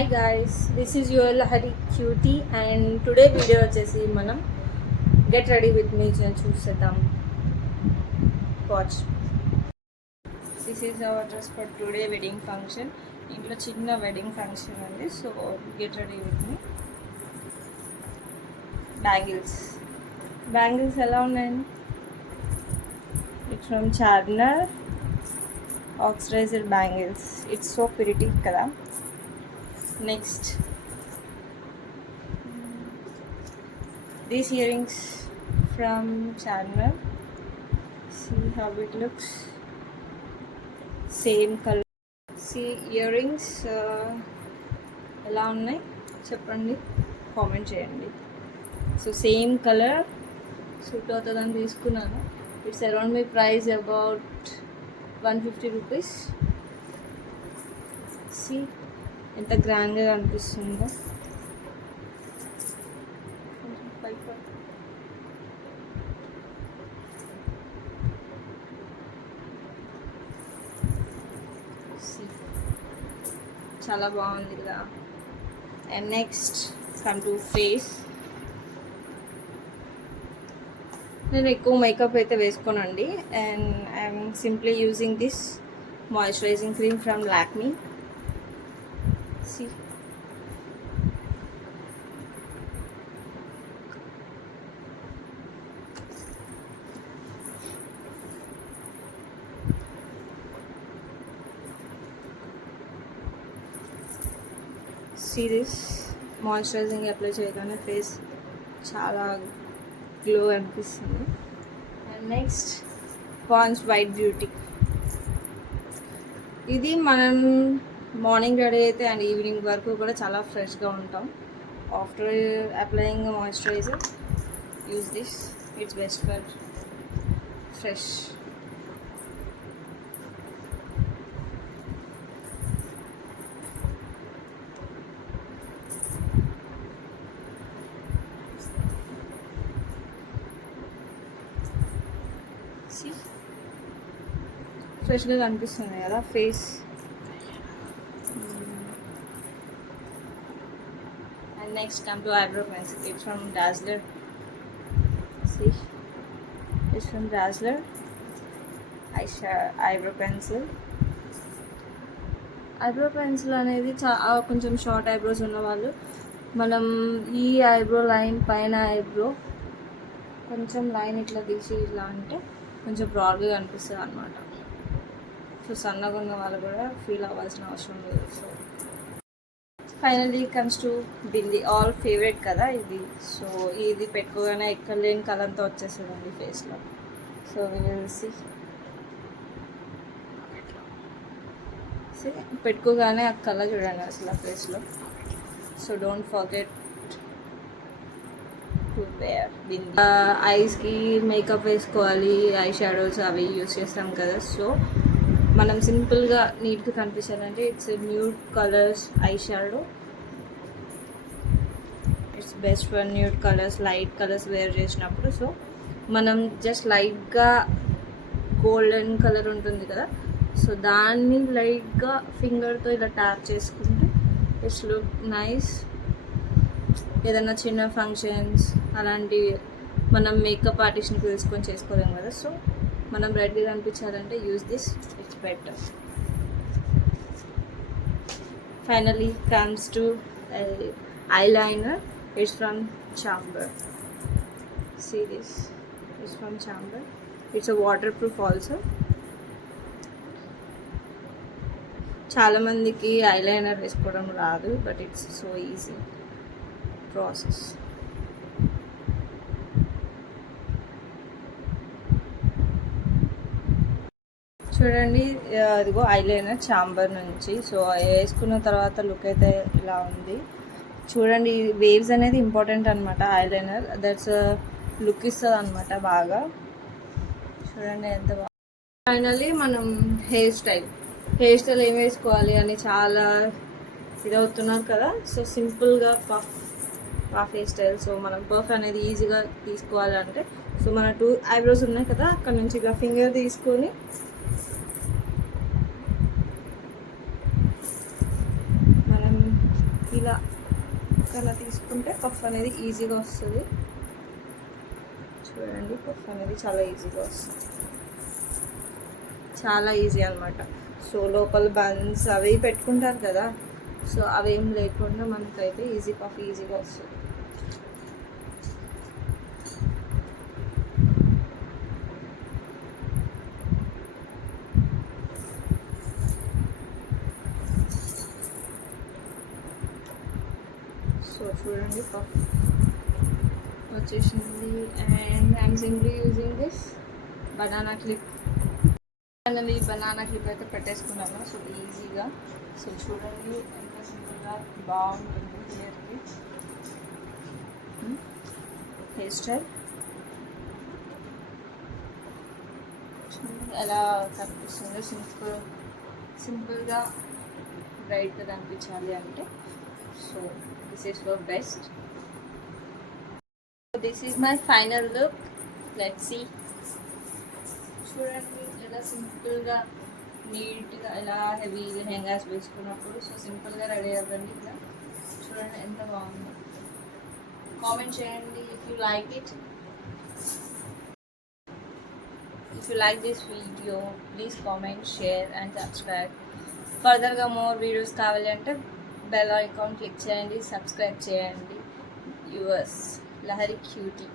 Hi guys, this is your Lahari cutie and today video వచ్చేసి మనం get ready with me చూసేద్దాం. Watch. This is our dress for today wedding function. ఇంట్లో చిన్న wedding function ఉంది, so get ready with me. Bangles ఎలా ఉన్నాయండి? It's from Charminar oxidised bangles. It's so pretty కదా. Next, these earrings from Charminar. See how it looks. Same color. See earrings ఎలా ఉన్నాయి చెప్పండి, కామెంట్ చేయండి. సో సేమ్ కలర్ సూట్ అవుతుందని తీసుకున్నాను. It's around my price about 150 rupees. See ఎంత గ్రాండ్గా కనిపిస్తుందో. చాలా బాగుంది కదా. And next come to face. నేను ఎక్కువ మేకప్ అయితే వేసుకోనండి. And I'm simply using this moisturising cream from Lakme. See, this moisturising apply చేయగానే ఫేస్ చాలా గ్లో అనిపిస్తుంది. And next Pond's white beauty. ఇది మనం మార్నింగ్ రెడీ అయితే అండ్ ఈవినింగ్ వరకు కూడా చాలా ఫ్రెష్గా ఉంటాం. After applying moisturiser use this. It's best for fresh. ఫ్రెష్గా కనిపిస్తుంది కదా face. Next, come to eyebrow pencil. It's from Dazzler. See, it's from Dazzler eyebrow pencil. Eyebrow pencil అనేది కొంచెం షార్ట్ ఐబ్రోస్ ఉన్న వాళ్ళు మనం ఈ ఐబ్రో లైన్ పైన ఐబ్రో కొంచెం లైన్ ఇట్లా తీసి ఇట్లా అంటే కొంచెం బ్రాడ్గా కనిపిస్తుంది అనమాట. సో సన్నగా ఉన్న వాళ్ళు కూడా ఫీల్ అవ్వాల్సిన అవసరం లేదు. So finally comes to bindi, all favourite కదా ఇది. సో ఇది పెట్టుకోగానే ఎక్కడ లేని కలంతా వచ్చేస్తుందండి ఫేస్లో. సో విల్ సీ పెట్టుకోగానే ఆ కలర్ చూడండి అసలు ఆ ఫేస్లో. So don't forget to wear bindi. ఐస్కి మేకప్ వేసుకోవాలి, ఐ షాడోస్ అవి యూస్ చేస్తాం కదా. సో మనం సింపుల్గా నీట్గా కనిపించాలంటే it's nude colours eye shadow. It's best for nude colours, light colours wear చేసినప్పుడు. సో మనం జస్ట్ లైట్గా గోల్డెన్ కలర్ ఉంటుంది కదా, సో దాన్ని లైట్గా ఫింగర్తో ఇలా ట్యాప్ చేసుకుంటే ఇట్స్ లుక్ నైస్. ఏదైనా చిన్న ఫంక్షన్స్ అలాంటివి మనం మేకప్ ఆర్టిస్ట్ని పిలుచుకొని చేసుకోలేం కదా. సో మనం రెడీగా అనిపించాలంటే use this, it's better. Finally comes to eyeliner. It's from Chamber. See this, it's from Chamber. It's a waterproof also. చాలా మందికి ఐలైనర్ వేసుకోవడం రాదు, but it's so easy process. చూడండి, అదిగో ఐలైనర్ చాంబర్ నుంచి. సో వేసుకున్న తర్వాత లుక్ అయితే ఇలా ఉంది. చూడండి, వేవ్స్ అనేది ఇంపార్టెంట్ అనమాట. ఐలైనర్ దట్స్ లుక్ ఇస్తుంది అనమాట బాగా. చూడండి ఎంత బాగా. ఫైనల్లీ మనం హెయిర్ స్టైల్ ఏం వేసుకోవాలి అని చాలా ఇదవుతున్నారు కదా. సో సింపుల్గా పఫ్ హెయిర్ స్టైల్. సో మనం పఫ్ అనేది ఈజీగా తీసుకోవాలంటే, సో మన 2 ఐబ్రోస్ ఉన్నాయి కదా, అక్కడ నుంచి ఇలా ఫింగర్ తీసుకొని ఇలా అలా తీసుకుంటే పఫ్ అనేది ఈజీగా వస్తుంది. చూడండి పఫ్ అనేది చాలా ఈజీగా వస్తుంది, చాలా ఈజీ అనమాట. సో లోపల బన్స్ అవి పెట్టుకుంటారు కదా, సో అవేం లేకుండా మనకైతే ఈజీ పఫ్ ఈజీగా వస్తుంది. సో చూడండి పఫ్ వచ్చేసింది. And I'm simply using this banana clip. Finally banana clip అయితే పెట్టేసుకున్నాను, సో ఈజీగా. సో చూడండి ఎంత సింపుల్గా బాగుంటుంది హెయిర్కి హెయిర్ స్టైల్. ఎలా కనిపిస్తుందో సింపుల్గా బ్రైట్గా కనిపించాలి అంటే, so this is for best. This is my final look. Let's see. చూడండి ఎలా సింపుల్గా నీట్గా ఎలా హెవీ లెహెంగాస్ వేసుకున్నప్పుడు సో సింపుల్గా రెడీ అవ్వండి. ఇలా చూడండి ఎంత బాగుందో. కామెంట్ చేయండి if you like it. If you like this video, please comment, share and subscribe. ఫర్దర్గా మోర్ వీడియోస్ కావాలి అంటే బెల్ ఐకాన్ క్లిక్ చేయండి, సబ్స్క్రైబ్ చేయండి. యువర్స్ లహరి క్యూటీ.